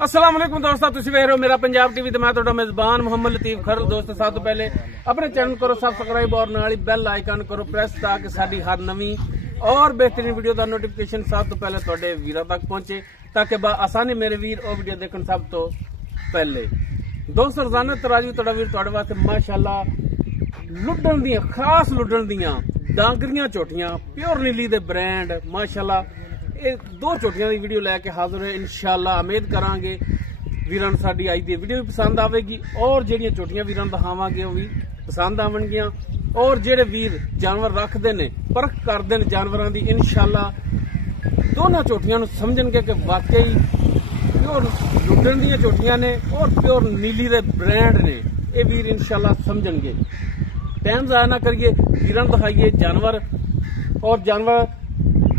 अस्सलाम वालेकुम दोस्तों, तुसीं वेख रहे हो मेरा पंजाब टीवी। मैं तुहाडा मेजबान मोहम्मद लतीफ खरल। दोस्तों सब तो पहले अपने चैनल करो सब्सक्राइब और नाल ही बेल आइकन करो प्रेस ताकि साडी हर नवी और बेहतरीन वीडियो का नोटिफिकेशन सब तो पहले तुहाडे वीरां तक पहुंचे ताकि आसानी मेरे वीर ओ वीडियो देखण सब तो पहले। दोस्तों रोजाना तराजी तुहाडा वीर तुहाडे वास्ते माशाअल्लाह लुड्डण दियां खास लुड्डण दियां डांगरियां चोटियां प्योर नीली दे ब्रांड माशाअल्लाह दो चोटियां की वीडियो लैके हाजिर है। इंशाअल्लाह उम्मीद करांगे वीरां साडी अज दी वीडियो भी पसंद आवेगी और जेहड़ियां चोटियां वीरां दिखावांगे वो भी पसंद आवणगियां। और जेहड़े वीर जानवर रखते ने परख करते हैं जानवरों की इंशाअल्लाह दोनों चोटियां समझणगे कि वाकई प्योर लुड्डण दियां चोटियां ने और प्योर नीली दे ब्रांड ने। ये वीर इंशाअल्लाह समझणगे। टाइम ज़ाया ना करिए, वीरां दिखाइए जानवर और जानवर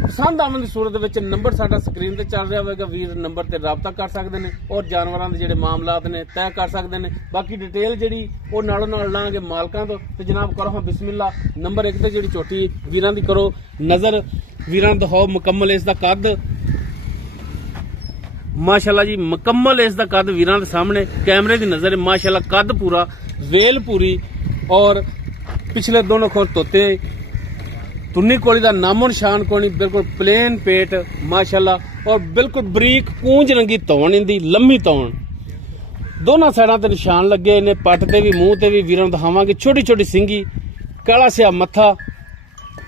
पसंद आवन की सूरत में नंबर साडा स्क्रीन ते चल रहा होगा। वीर नंबर ते राबता कर सकते हैं और जानवरों के जिहड़े मामलात ने तय कर सकते हैं। बाकी डिटेल जिहड़ी वो नालों नाल लांगे मालकां तो जनाब करो हाँ बिस्मिल्ला। नंबर 1 ते जिहड़ी चोटी वीरां दी करो नजर, वीरां दिखाओ मुकम्मल इसदा कद माशाअल्लाह जी, मुकम्मल इसदा कद वीरां दे सामने कैमरे की नजर है। माशाअल्लाह कद पूरा, वेल पूरी और पिछले दोनों खोर तोते, तुन्नी कोली दा नामो निशान कोनी, बिल्कुल प्लेन पेट माशाअल्लाह और बिल्कुल बरीक कूंज रंगी तौण, इंदी लम्मी तौण, दोनों साइडां ते निशान लगे ने। पट ते भी मूंह ते भी वीरां दिखावांगे। छोटी छोटी सिंगी, काला सिया मत्था,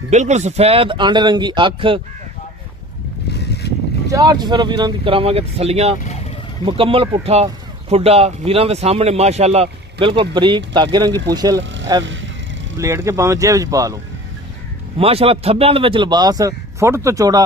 बिल्कुल सफेद आंडे रंगी अख, चार चफेरो वीरां दी करावांगे तसलियां। मुकम्मल पुट्ठा खुड्डा वीरां दे सामने माशाअल्लाह, बिल्कुल बरीक धागे रंगी पुछल, ब्लेड के भावें जेब च पा लो माशाअल्लाह। थब्बियां दे विच लिबास फुट तो चौड़ा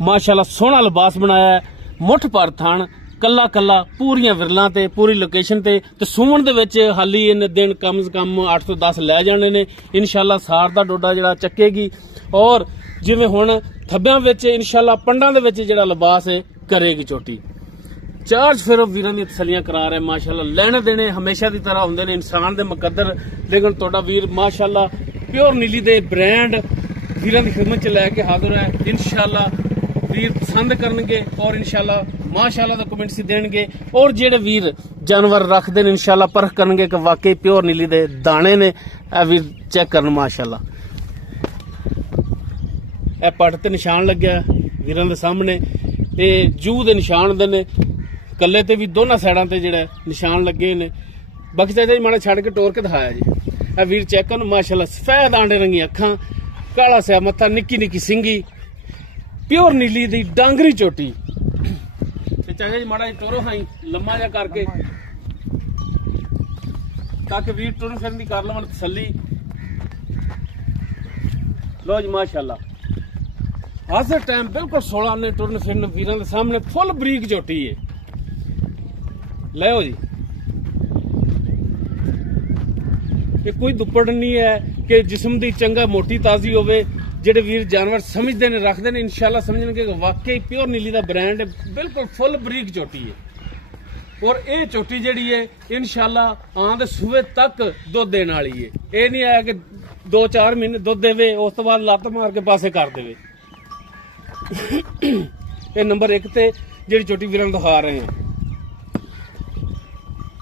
माशाअल्लाह सोहना लिबास बनाया है। मुठ पर थण कला कला पूरियां विरलां ते पूरी लोकेशन ते सूवण दे विच हाली इन दिन कम से कम 8 तो 10 लै जाने ने इंशाअल्लाह। सार दा डोडा जिहड़ा चक्केगी और जिवें हुण थब्बियां विच इंशाअल्लाह पंडां दे विच जिहड़ा लिबास है करेगी चोटी। चार फिर वीरां दी तसलियां करा रहे माशाअल्लाह। लेने देने हमेशा की तरह हुंदे ने इंसान दे मुकद्दर, लेकिन तुहाडा वीर माशाअल्लाह प्योर नीली दे ब्रांड वीरां दी खिदमत च लैके हाजिर है। इंशाअल्लाह वीर पसंद करनगे और इंशाअल्लाह माशाअल्लाह दा कमेंट्स देणगे। और जेड़े वीर जानवर रखदे ने इंशाअल्लाह परख करनगे कि वाकई प्योर नीली दे दाने ने। ए वीर चेक करन माशाअल्लाह, ए पट ते निशान लग्या वीरां दे सामने, ते जू दे निशान हुंदे ने, कल्ले ते भी दोनों साइडां ते जेड़े निशान लगे ने। बाकी चाचा जी माड़ा छड़ के टोर के दिखाया जी। ए वीर चेक करन माशाअल्लाह, सफेद आंडे रंगी अखां, काला सिया मत्था, निक्की निक्की सिंगी, प्योर नीली दी डांगरी चोटी। ते चाचा जी माड़ा टोरो हाई लम्मा जा करके ताकि वीर टुरन फिरन दी कर लवन तसल्ली। लो जी माशाअल्लाह हाजिर टाइम बिल्कुल 16 ने टुरन फिरन वीरां दे सामने फुल बरीक चोटी है। लो जी ये कोई दुप्पड़ नहीं है कि जिस्म दी चंगा मोटी ताजी होवे। जेडे वीर जानवर समझते ने रखते ने इंशाअल्लाह समझणगे कि वाकई प्योर नीली दा ब्रांड है। बिल्कुल फुल बरीक चोटी है और ये चोटी जेड़ी है इंशाअल्लाह आं दे सूबे तक दुध देने वाली है। ये नहीं है कि 2-4 महीने दुध देवे उस तो बाद लत्त मार के पासे कर देवे। ये नंबर 1 ते जेड़ी चोटी वीरां दिखा रहे हैं।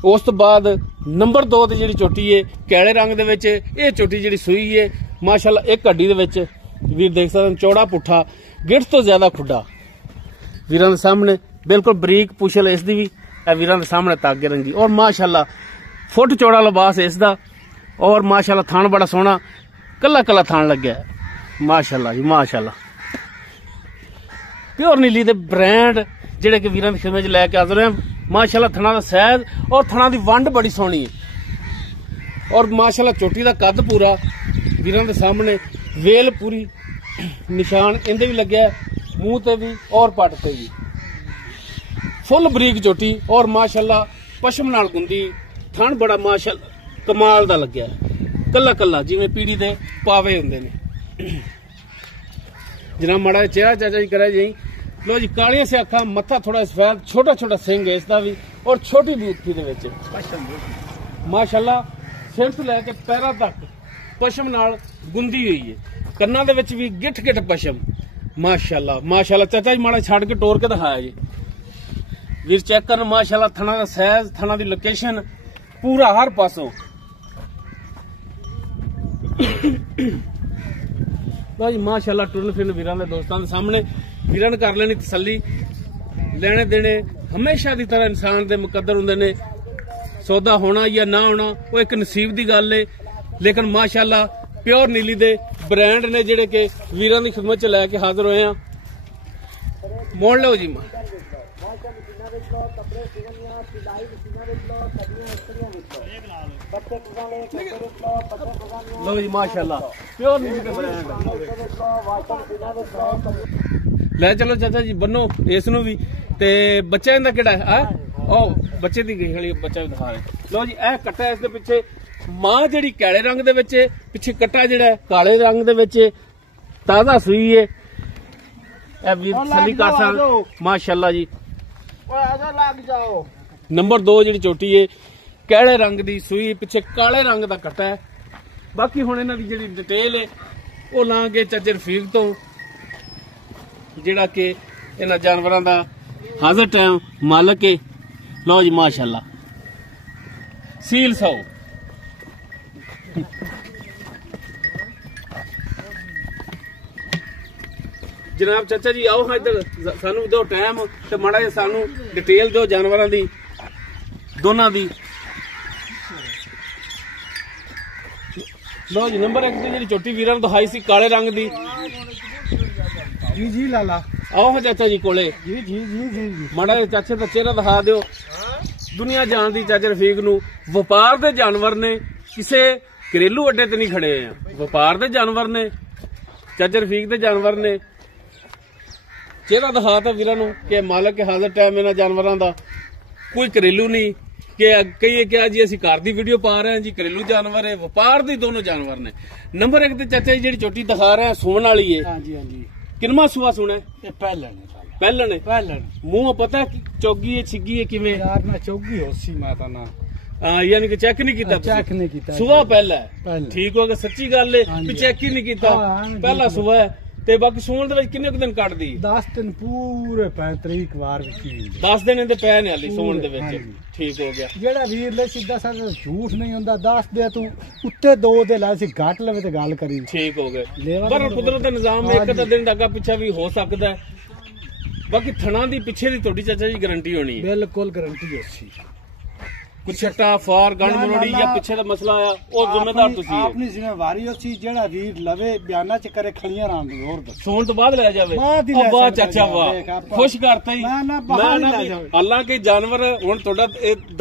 उस तो बाद नंबर 2 ते जिहड़ी चोटी है कैले रंग दे विच ये चोटी जिहड़ी सूई है माशाअल्लाह। एक हड्डी दे विच वीर देख सकते हैं, चौड़ा पुट्ठा गिट्ठ तो ज्यादा खुड्डा वीरां दे सामने, बिल्कुल बरीक पुछल इसदी भी वीरां दे सामने तागे रंगी और माशाअल्लाह फुट चौड़ा लिबास इसदा और माशाअल्लाह थान बड़ा सोहना कला कला थान लग्या माशाअल्लाह जी माशाअल्लाह। प्योर नीली दे ब्रांड जेडे कि वीरां दी खिदमत च लैके हाजिर हैं माशाअल्लाह। थना दा सैज और थना दी वंड बड़ी सोहनी है और माशाअल्लाह चोटी दा कद पूरा वीरां दे सामने, वेल पूरी, निशान इंदे भी लग्या मूंह ते भी और पट ते भी, फुल बरीक चोटी और माशाअल्लाह पशम नाल गुंदी, थन बड़ा माशाअल्लाह कमाल दा लग्या कला कला जिवें पीड़ी दे पावे हुंदे ने। जनाब माड़ा चेहरा चाचा जी करा जी। लो जी कालियां से अखा, मत्था थोड़ा सफेद, छोटा छोटा सिंह है इसका भी और छोटी बूथी दे विच माशाअल्लाह सिर तो लैके पैरां तक पशम नाल गुंदी हुई है। कन्ना दे विच भी गिठ गिठ पशम माशाअल्लाह माशाअल्लाह। चाचा जी माड़ा छड़ के टोर के दिखाया जी। ਵੀਰ ਚੈੱਕ ਕਰਨ ਮਾਸ਼ਾਅੱਲਾ ਥਣਾ ਦਾ ਸਾਈਜ਼, ਥਣਾ ਦੀ ਲੋਕੇਸ਼ਨ ਪੂਰਾ ਹਰ ਪਾਸੋਂ। ਲਓ ਜੀ ਮਾਸ਼ਾਅੱਲਾ ਟੁਰਨ ਫਿਰਨ ਵੀਰਾਂ ਦੇ ਦੋਸਤਾਂ ਦੇ ਸਾਹਮਣੇ ਵੀਰਾਂ ਨੇ ਕਰ ਲੈਣੀ ਤਸੱਲੀ। ਲੈਣੇ ਦੇਣੇ ਹਮੇਸ਼ਾ ਦੀ ਤਰ੍ਹਾਂ ਇਨਸਾਨ ਦੇ ਮੁਕੱਦਰ ਹੁੰਦੇ ਨੇ, ਸੌਦਾ ਹੋਣਾ ਜਾਂ ਨਾ ਹੋਣਾ ਉਹ ਇੱਕ ਨਸੀਬ ਦੀ ਗੱਲ ਏ। ਲੇਕਿਨ ਮਾਸ਼ਾਅੱਲਾ ਪਿਓਰ ਨੀਲੀ ਦੇ ਬ੍ਰਾਂਡ ਨੇ ਜਿਹੜੇ ਕਿ ਵੀਰਾਂ ਦੀ ਖਿਦਮਤ ਚ ਲੈ ਕੇ ਹਾਜ਼ਰ ਹੋਏ ਆ। ਮੋੜ ਲਓ ਜੀ। ਲਓ ਜੀ ਮਾਸ਼ਾਅੱਲਾ ਪਿਓਰ ਨੀਲੀ ਦੇ ਬ੍ਰਾਂਡ ਲੈ ਚਲੋ ਚਾਚਾ ਜੀ ਬੰਨੋ ਇਸ ਨੂੰ ਵੀ। ਤੇ ਬੱਚਾ ਇਹਦਾ ਕਿਹੜਾ ਹੈ? ਉਹ ਬੱਚੇ ਦੀ ਗਈ ਵਾਲੀ ਬੱਚਾ ਵੀ ਦਿਖਾ ਰਹੇ। ਲਓ ਜੀ ਇਹ ਕੱਟਾ ਇਸ ਦੇ ਪਿੱਛੇ ਮਾਂ ਜਿਹੜੀ ਕਾਲੇ ਰੰਗ ਦੇ ਵਿੱਚ, ਪਿੱਛੇ ਕੱਟਾ ਜਿਹੜਾ ਕਾਲੇ ਰੰਗ ਦੇ ਵਿੱਚ ਤਾਜ਼ਾ ਸੂਈ ਹੈ। ਇਹ ਵੀ ਥੱਲੀ ਕਾਸਾ ਮਾਸ਼ਾਅੱਲਾ ਜੀ। ਨੰਬਰ 2 ਜਿਹੜੀ ਚੋਟੀ ਹੈ ਕਾਲੇ ਰੰਗ ਦੀ ਸੂਈ, ਪਿੱਛੇ ਕਾਲੇ ਰੰਗ ਦਾ ਕੱਟਾ ਹੈ। ਬਾਕੀ ਹੁਣ ਇਹਨਾਂ ਦੀ ਜਿਹੜੀ ਡਿਟੇਲ ਹੈ ਉਹ ਲਾਂਗੇ ਚਾਚੇ ਰਫੀਕ ਤੋਂ, ਜਿਹੜਾ ਕਿ ਇਹਨਾਂ ਜਾਨਵਰਾਂ ਦਾ ਹਾਜ਼ਰ ਟਾਈਮ ਮਾਲਕ ਹੈ। ਲਓ ਜੀ ਮਾਸ਼ਾਅੱਲਾ ਸੀਲ ਸੌ। ਜਨਾਬ ਚਾਚਾ ਜੀ ਆਓ ਹਾਂ ਇੱਧਰ, ਸਾਨੂੰ ਦਿਓ ਟਾਈਮ ਤੇ ਮਾੜਾ ਜਿਹਾ ਸਾਨੂੰ ਡਿਟੇਲ ਦਿਓ ਜਾਨਵਰਾਂ ਦੀ ਦੋਨਾਂ ਦੀ। ਲਓ ਜੀ ਨੰਬਰ 1 ਤੇ ਜਿਹੜੀ ਚੋਟੀ ਵੀਰਾਂ ਨੂੰ ਦਿਖਾਈ ਸੀ ਕਾਲੇ ਰੰਗ ਦੀ। ਜੀ ਜੀ ਲਾਲਾ ਆਓ ਹਾਂ ਚਾਚਾ ਜੀ ਕੋਲੇ। ਜੀ ਜੀ ਜੀ ਜੀ ਮਾੜਾ ਜਿਹਾ ਚਾਚੇ ਦਾ ਚਿਹਰਾ ਦਿਖਾ ਦਿਓ। ਦੁਨੀਆ ਜਾਣਦੀ ਚਾਚਾ ਰਫੀਕ ਨੂੰ ਵਪਾਰ ਦੇ ਜਾਨਵਰ ਨੇ, ਕਿਸੇ ਘਰੇਲੂ ਅੱਡੇ ਤੇ ਨਹੀਂ ਖੜੇ ਆ। ਵਪਾਰ ਦੇ ਜਾਨਵਰ ਨੇ, ਚਾਚਾ ਰਫੀਕ ਦੇ ਜਾਨਵਰ ਨੇ। ਚਿਹਰਾ ਦਿਖਾ ਤਾ ਵੀਰਾਂ ਨੂੰ ਕਿ ਮਾਲਕ ਹਾਜ਼ਰ ਟਾਈਮ ਇਹਨਾਂ ਜਾਨਵਰਾਂ ਦਾ, ਕੋਈ ਘਰੇਲੂ ਨਹੀਂ ਕਿ ਕਹੀਏ ਕਿ ਜੀ ਅਸੀਂ ਘਰ ਦੀ ਵੀਡੀਓ ਪਾ ਰਹੇ ਹਾਂ ਜੀ। ਘਰੇਲੂ ਜਾਨਵਰ ਹੈ, ਵਪਾਰ ਦੇ ਦੋਨੋਂ ਜਾਨਵਰ ਨੇ। ਨੰਬਰ 1 ਤੇ ਚਾਚਾ ਜੀ ਜਿਹੜੀ ਚੋਟੀ ਦਿਖਾ ਰਹੇ ਸੂਣ ਵਾਲੀ ਹੈ। ਹਾਂਜੀ ਹਾਂਜੀ ਕਿੰਨਾ ਸੂਆ ਸੁਣਾ? ਇਹ ਪਹਿਲਣ ਪਹਿਲਣ ਮੂੰਹ ਪਤਾ ਚੌਗੀ ਹੈ ਛਿੱਗੀ ਹੈ ਕਿਵੇਂ? ਯਾਰ ਨਾ ਚੌਗੀ ਹੋਸੀ ਮੈਂ ਤਾਂ ਨਾ ਯਾਨੀ ਕਿ ਚੈੱਕ ਨਹੀਂ ਕੀਤਾ? ਚੈੱਕ ਨਹੀਂ ਕੀਤਾ। ਸੁਬਾ ਪਹਿਲਾ ਠੀਕ ਹੋ ਗਿਆ, ਸੱਚੀ ਗੱਲ ਹੈ ਵੀ ਚੈੱਕ ਹੀ ਨਹੀਂ ਕੀਤਾ, ਪਹਿਲਾ ਸੁਬਾ ਹੈ। ਤੇ ਬਾਕੀ ਸੂਣ ਦੇ ਵਿੱਚ ਕਿੰਨੇ ਕੁ ਦਿਨ ਕੱਢਦੀ? 10 ਦਿਨ ਪੂਰੇ 35 ਵਾਰ ਵਿੱਚ 10 ਦਿਨ ਇਹਦੇ ਪੈ ਨੇ ਹਾਲੀ ਸੂਣ ਦੇ ਵਿੱਚ। ਠੀਕ ਹੋ ਗਿਆ। ਜਿਹੜਾ ਵੀਰ ਲੈ ਸਿੱਧਾ ਸਾਡਾ ਝੂਠ ਨਹੀਂ ਹੁੰਦਾ, ਦੱਸ ਦੇ ਤੂੰ ਉੱਤੇ 2 ਦੇ ਲਾ ਸੀ ਘੱਟ ਲਵੇ ਤੇ ਗੱਲ ਕਰੀ। ਠੀਕ ਹੋ ਗਏ। ਪਰ ਕੁਦਰਤ ਦਾ ਨਿਜ਼ਾਮ ਇੱਕ ਅੱਧਾ ਦਿਨ ਅੱਗਾ ਪਿੱਛਾ ਵੀ ਹੋ ਸਕਦਾ ਹੈ। ਬਾਕੀ ਥਣਾ ਦੀ ਪਿੱਛੇ ਦੀ ਤੁਹਾਡੀ ਚਾਚਾ ਜੀ ਗਾਰੰਟੀ ਹੋਣੀ ਹੈ? ਬਿਲਕੁਲ ਗਾਰੰਟੀ ਹੋਸੀ। कुछ छट्टा फार गंड मरोड़ी या पीछे दा मसला आया और जिम्मेदार तुसी है। अपनी जिम्मेवारी होसी जेड़ा वीर लवे बयाना च करे खलियां राम दी और दस सोन तो बाद ले जावे। वाह चाचा वाह, खुश करता ही मैं हालांकि जानवर हुन तोड़ा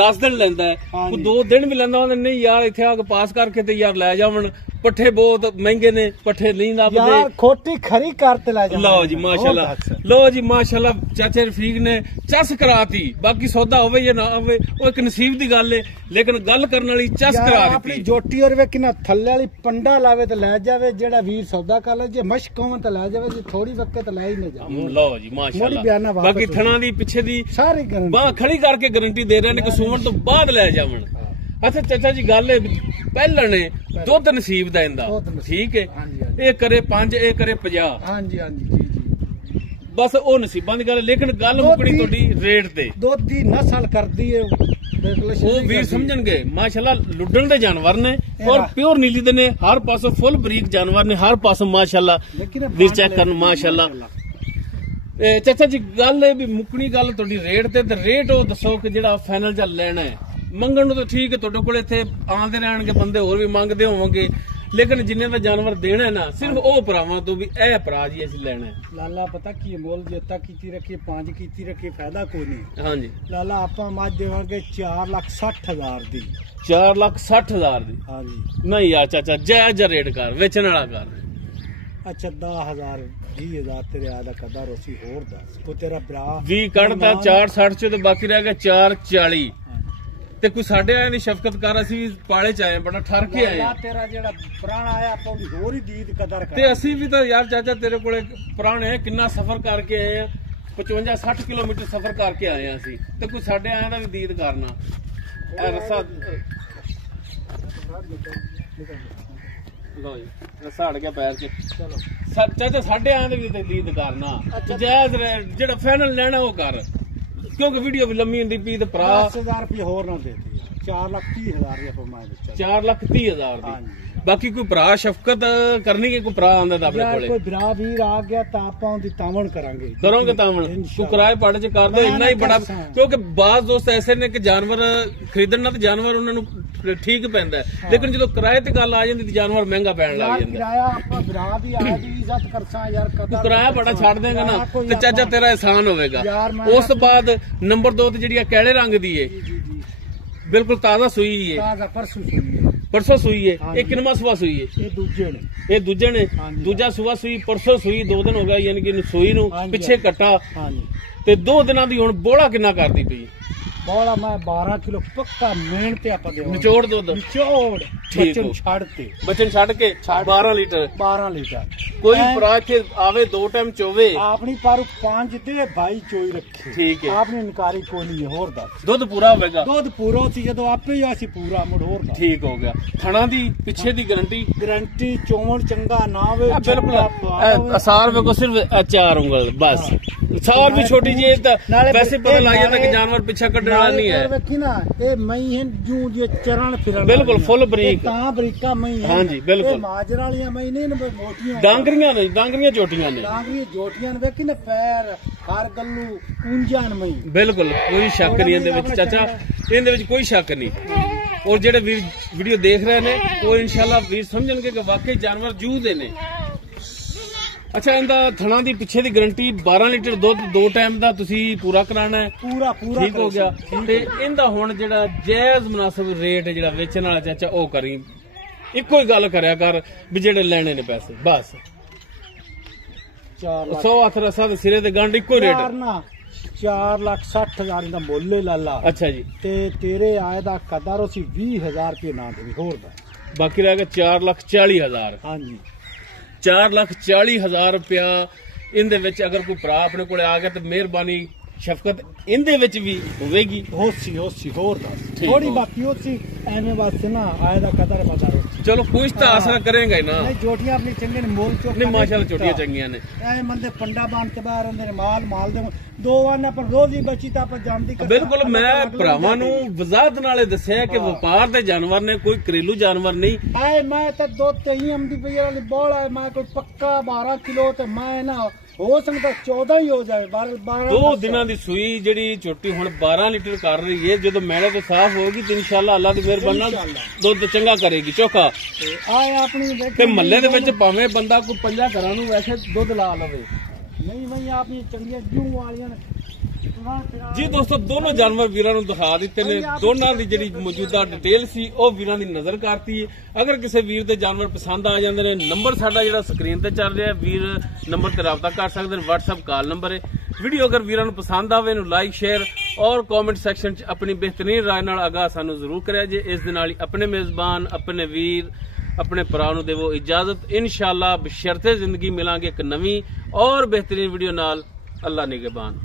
10 दिन लेंदा है, कोई 2 दिन भी लेंदा ओने नहीं यार इथे आके पास करके ते यार ले जावन। पट्ठे बहुत महंगे ने, पट्ठे नहीं लाभदे यार, खोटी खरी करते ले जा। लो जी माशाल्लाह, लो जी माशाल्लाह चाचे रफीक ने चस कराती। बाकी सौदा होवे या ना होवे ओ एक नसीब दी गल है, लेकिन गल करन वाली चस करा दी। अपनी जोटी और वे किना थल्ले वाली पंडा लावे ते ले जावे, जेड़ा वीर सौदा कर ले, जे मशक होवे ते ले जावे, जे थोड़ी वक्त ते ले ही ना जावे। लो जी माशाल्लाह, बाकी थणा दी पीछे दी सारी बाह खड़ी करके गारंटी दे रहे ने कि सूवन तो बाद ले जावन। अच्छा चाचा जी गल पहला ने दुध नसीब दा इंदा ठीक है, ये करे 5 ये करे 50। हाँ जी हाँ जी बस ओ नसीबां दी गल। लेकिन गल मुकड़ी तोड़ी रेट ते दुध दी नस्ल करदी है वो वीर समझणगे। माशाल्लाह लुड्डण दे जानवर ने और प्योर नीली दे ने, हर पासों फुल बरीक जानवर ने, हर पासों माशाल्लाह वीर चेक करन माशाल्लाह। चाचा जी गल है भी मुकनी गल तोड़ी रेट ते रेट ओ दसो कि जेड़ा फाइनल जा लेना है। मंगण तो ठीक है, तुहाडे कोल इत्थे आंदे रहणगे बंदे होर भी मंगदे होवोगे, लेकिन जिन्ने दा जानवर देना है ना सिर्फ ओ भरावां तो भी ए भरा जी असीं लेना है। लाला पता की मोल जेता कीती रखी 5 कीती रखी फायदा कोई नहीं। हां जी लाला आपां मज देवांगे 4,60,000 दी। 4,60,000 दी? हां जी। नहीं यार चाचा जायज रेट कर, वेचण वाला कर। अच्छा 10,000 20,000 तेरे आदा कदर होसी होर दस को तेरा भरा 20 कढ़ता 4,60 च ते बाकी रह गया 4,40। ते कोई साडे आए नहीं शफकत कर, असी पाले च आए बड़ा ठर के आए। तेरा जेड़ा पुराना आया आपको भी होर ही दीद कदर कर। ते असी भी तो यार चाचा तेरे कोले पुराने किन्ना सफर करके आए हैं, 55-60 किलोमीटर सफर करके आए हैं असी, ते कोई साडे आए दा भी दीद करना। ए रस्सा लो जी रस्सा अड़ गया पैर च। चलो चाचा साडे आए दा भी दीद करना। जायज जेड़ा फाइनल लेना वो कर। ਕਿਉਂਕਿ ਵੀਡੀਓ ਵੀ ਲੰਮੀ ਹੁੰਦੀ ਪਈ ਤੇ ਭਰਾ 10,000 ਰੁਪਏ ਹੋਰ ਨਾ ਦੇ 4,30,000 ਰੁਪਏ ਫਰਮਾਇਆ ਵਿੱਚ 4,30,000 ਦੀ। ਬਾਕੀ ਕੋਈ ਭਰਾ ਸ਼ਫਕਤ ਕਰਨੀ ਕਿ ਕੋਈ ਭਰਾ ਆਉਂਦਾ ਤਾਂ ਆਪਣੇ ਕੋਲੇ ਕੋਈ ਭਰਾ ਵੀਰ ਆ ਗਿਆ ਤਾਂ ਆਪਾਂ ਉਹਦੀ ਤਾਵਣ ਕਰਾਂਗੇ ਕਰੋਗੇ ਤਾਵਣ ਤੂੰ ਕਿਰਾਏ ਪੜ ਚ ਕਰ ਦੋ ਇੰਨਾ ਹੀ ਬੜਾ ਕਿਉਂਕਿ ਬਾਜ਼ ਦੋਸਤ ਐਸੇ ਨੇ ਕਿ ਜਾਨਵਰ ਖਰੀਦਣ ਨਾਲ ਤੇ ਜਾਨਵਰ ਉਹਨਾਂ ਨੂੰ ਠੀਕ ਪੈਂਦਾ ਲੇਕਿਨ ਜਦੋਂ ਕਿਰਾਏ ਤੇ ਗੱਲ ਆ ਜਾਂਦੀ ਤੇ ਜਾਨਵਰ ਮਹਿੰਗਾ ਪੈਣ ਲੱਗ ਜਾਂਦਾ ਕਿਰਾਇਆ ਆਪਾਂ ਭਰਾ ਵੀ ਆ ਦੀ ਇੱਜ਼ਤ ਕਰਸਾਂ ਯਾਰ ਤੂੰ ਕਿਰਾਇਆ ਬੜਾ ਛੱਡ ਦੇਗਾ ਨਾ ਤੇ ਚਾਚਾ ਤੇਰਾ ਇਹਸਾਨ ਹੋਵੇਗਾ। ਉਸ ਤੋਂ ਬਾਅਦ ਨੰਬਰ 2 ਤੇ ਜਿਹੜੀ ਆ ਕੈਲੇ ਰੰਗ ਦੀ ਏ ਬਿਲਕੁਲ ਤਾਜ਼ਾ ਸੂਈ ਏ ਤਾਜ਼ਾ ਪਰਸੋਂ ਸੂਈ ਏ ਇਹ ਕਿੰਨਵਾਂ ਸੂਆ ਸੂਈ ਏ ਇਹ ਦੂਜੇ ਨੇ ਦੂਜਾ ਸੂਆ ਸੂਈ ਪਰਸੋਂ ਸੂਈ 2 ਦਿਨ ਹੋ ਗਿਆ ਯਾਨੀ ਕਿ ਸੂਈ ਨੂੰ ਪਿੱਛੇ ਕੱਟਾ ਤੇ 2 ਦਿਨਾਂ ਦੀ ਹੁਣ ਬੋਲਾ ਕਿੰਨਾ ਕਰਦੀ ਪਈ ਬੋਲਾ ਮੈਂ 12 ਕਿਲੋ ਪੱਕਾ ਮੇਨ ਤੇ ਆਪਾਂ ਦੇ ਨਿਚੋੜ ਦੁੱਧ ਬੱਚਨ ਛੱਡ ਤੇ ਬੱਚਨ ਛੱਡ ਕੇ 12 ਲੀਟਰ ਕੋਈ ਭਰਾ ਇੱਥੇ ਆਵੇ 2 ਟਾਈਮ ਚੋਵੇ ਆਪਣੀ ਪਰ 5 ਦੇ ਭਾਈ ਚੋਈ ਰੱਖੇ ਠੀਕ ਹੈ ਆਪਣੀ ਇਨਕਾਰੀ ਕੋਈ ਨਹੀਂ ਹੋਰ ਦੱਸ ਦੁੱਧ ਪੂਰਾ ਹੋਵੇਗਾ ਦੁੱਧ ਪੂਰਾ ਸੀ ਜਦੋਂ ਆਪੇ ਹੀ ਅਸੀਂ ਪੂਰਾ ਮੁੜ ਹੋਰ ਠੀਕ ਹੋ ਗਿਆ ਥਣਾ ਦੀ ਪਿੱਛੇ ਦੀ ਗਾਰੰਟੀ ਚੋਣ ਚੰਗਾ ਨਾ ਹੋਵੇ ਬਿਲਕੁਲ ਅਸਾਰ ਵੇਖੋ ਸਿਰਫ 4 ਉਂਗਲ ਬਸ ਸਾਰ ਵੀ ਛੋਟੀ ਜੀ ਤਾਂ ਵੈਸੇ ਪਤਾ ਲੱਗ ਜਾਂਦਾ ਕਿ ਜਾਨਵਰ ਪਿੱਛਾ ਕੱਢਣ ਵਾਲਾ ਨਹੀਂ ਹੈ ਵੇਖੀ ਨਾ ਇਹ ਮਈ ਹਨ ਜੂ ਜੇ ਚਰਨ ਫਿਰਨ ਬਿਲਕੁਲ ਫੁੱਲ ਬਰੀਕ ਤਾਂ ਬਰੀਕਾ ਮਈ ਹਾਂਜੀ ਬਿਲਕੁਲ ਮਾਜਰ ਵਾਲੀਆਂ ਮਈ ਨਹੀਂ ਮੋਟੀਆਂ ਡਾਂਗਰੀਆਂ ਨਹੀਂ ਡਾਂਗਰੀਆਂ ਚੋਟੀਆਂ ਨੇ ਡਾਂਗਰੀਆਂ ਜੋਟੀਆਂ ਵੇਖੀ ਨਾ ਪੈਰ ਹਰ ਗੱਲੂ ਕੁੰਜਾਂ ਮਈ ਬਿਲਕੁਲ ਕੋਈ ਸ਼ੱਕ ਨਹੀਂ ਇਹਦੇ ਵਿੱਚ ਚਾਚਾ ਇਹਦੇ ਵਿੱਚ ਕੋਈ ਸ਼ੱਕ ਨਹੀਂ ਔਰ ਜਿਹੜੇ ਵੀਰ ਵੀਡੀਓ ਦੇਖ ਰਹੇ ਨੇ ਉਹ ਇਨਸ਼ਾਅੱਲਾ ਵੀਰ ਸਮਝਣਗੇ ਕਿ ਵਾਕਈ ਜਾਨਵਰ ਜੂ ਦੇ ਨੇ। ਅੱਛਾ ਇਹਦਾ ਥਣਾ ਦੀ ਪਿੱਛੇ ਦੀ ਗਾਰੰਟੀ 12 ਲੀਟਰ ਦੁੱਧ 2 ਟਾਈਮ ਦਾ ਤੁਸੀਂ ਪੂਰਾ ਕਰਾਣਾ ਹੈ ਪੂਰਾ ਠੀਕ ਹੋ ਗਿਆ ਤੇ ਇਹਦਾ ਹੁਣ ਜਿਹੜਾ ਜਾਇਜ਼ ਮੁਨਾਸਬ ਰੇਟ ਜਿਹੜਾ ਵੇਚਣ ਵਾਲਾ ਚਾਚਾ ਉਹ ਕਰੀ ਇੱਕੋ ਹੀ ਗੱਲ ਕਰਿਆ ਕਰ ਵੀ ਜਿਹੜੇ ਲੈਣੇ ਨੇ ਪੈਸੇ ਬਸ 100 ਹੱਥ ਰਸਾ ਦੇ ਸਿਰੇ ਤੇ ਗੰਢ ਇੱਕੋ ਰੇਟ 4,60,000 ਦਾ ਮੁੱਲ ਲਾਲਾ ਅੱਛਾ ਜੀ ਤੇ ਤੇਰੇ ਆਏ ਦਾ ਕਦਰ ਅਸੀਂ 20,000 ਰੁਪਏ ਨਾ ਦੇਵੀ ਹੋਰ ਦਾ ਬਾਕੀ ਰਹਿ ਗਿਆ 4,40,000 ਹਾਂਜੀ 4,40,000 रुपया इनदे विच अगर कोई भरा अपने को आ गया तो मेहरबानी शफकत इनदे विच भी होवेगी होसी होर दस थोड़ी बाकी होसी एवें वास्ते ना आए दा कदर बाजार चलो कुछ तो आसरा करेंगे ना नहीं जोटियां अपनी चंगे ने मोल चोक नहीं माशाल्लाह जोटियां चंगियां ने ए मंदे पंडा बांध के बाहर अंदर माल दे 2 वार पर रोज ही बची ਤਾਂ ਆਪਾਂ ਜਾਣਦੀ ਬਿਲਕੁਲ ਮੈਂ ਭਰਾਵਾਂ ਨੂੰ ਵਜ਼ਾਹਤ ਨਾਲੇ ਦੱਸਿਆ ਕਿ ਵਪਾਰ ਦੇ ਜਾਨਵਰ ਨੇ ਕੋਈ ਘਰੇਲੂ ਜਾਨਵਰ ਨਹੀਂ ਐ ਮੈਂ ਤਾਂ ਦੁੱਧ ਤੇ ਹੀ ਆਮਦੀ ਪਈ ਵਾਲੀ ਬੋਲ ਹੈ ਮੈਂ ਕੋਈ ਪੱਕਾ 12 ਕਿਲੋ ਤੇ ਮੈਂ ਨਾ ਹੋ ਸਕਦਾ 14 ਹੀ ਹੋ ਜਾਏ 12 2 ਦਿਨਾਂ ਦੀ ਸੂਈ ਜਿਹੜੀ ਝੋਟੀ ਹੁਣ 12 ਲੀਟਰ ਕਰ ਰਹੀ ਹੈ ਜਦੋਂ ਮੈਲੇ ਤੋਂ ਸਾਫ਼ ਹੋਏਗੀ ਤੇ ਇਨਸ਼ਾਅੱਲਾ ਅੱਲਾ ਦੀ ਮਿਹਰਬਾਨੀ ਨਾਲ ਦੁੱਧ ਚੰਗਾ ਕਰੇਗੀ ਚੋਖਾ ਆਏ ਆਪਣੀ ਤੇ ਮਹੱਲੇ ਦੇ ਵਿੱਚ ਭਾਵੇਂ ਬੰਦਾ ਕੋਈ 5 ਘਰਾਂ ਨੂੰ ਵੈਸੇ ਦੁੱਧ ਲਾ ਲਵੇ ਨਹੀਂ ਮੈਂ ਆਪਣੀ ਚੰਗੀਆਂ ਜੂ ਵਾਲੀਆਂ ਜੀ ਦੋਸਤੋ ਦੋਨੋਂ ਜਾਨਵਰ ਵੀਰਾਂ ਨੂੰ ਦਿਖਾ ਦਿੱਤੇ ਨੇ ਦੋਨਾਂ ਦੀ ਜਿਹੜੀ ਮੌਜੂਦਾ ਡਿਟੇਲ ਸੀ ਉਹ ਵੀਰਾਂ ਦੀ ਨਜ਼ਰ ਕਰਤੀ ਹੈ। ਅਗਰ ਕਿਸੇ ਵੀਰ ਦੇ ਜਾਨਵਰ ਪਸੰਦ ਆ ਜਾਂਦੇ ਨੇ ਨੰਬਰ ਸਾਡਾ ਜਿਹੜਾ ਸਕਰੀਨ ਤੇ ਚੱਲ ਰਿਹਾ ਵੀਰ ਨੰਬਰ ਤੇ ਰਾਬਤਾ ਕਰ ਸਕਦੇ ਨੇ WhatsApp ਕਾਲ ਨੰਬਰ ਹੈ। ਵੀਡੀਓ ਅਗਰ ਵੀਰਾਂ ਨੂੰ ਪਸੰਦ ਆਵੇ ਨੂੰ ਲਾਈਕ ਸ਼ੇਅਰ ਔਰ ਕਮੈਂਟ ਸੈਕਸ਼ਨ 'ਚ ਆਪਣੀ ਬਿਹਤਰੀਨ ਰਾਏ ਨਾਲ ਆਗਾਹ ਸਾਨੂੰ ਜ਼ਰੂਰ ਕਰਿਆ ਜੇ। ਇਸ ਦੇ ਨਾਲ ਹੀ ਆਪਣੇ ਮੇਜ਼ਬਾਨ ਆਪਣੇ ਵੀਰ अपने भरा ਨੂੰ देवो इजाजत इंशाअल्लाह बशर्ते जिंदगी मिलांगे एक नवी और बेहतरीन वीडियो नाल अल्लाह निगहबान।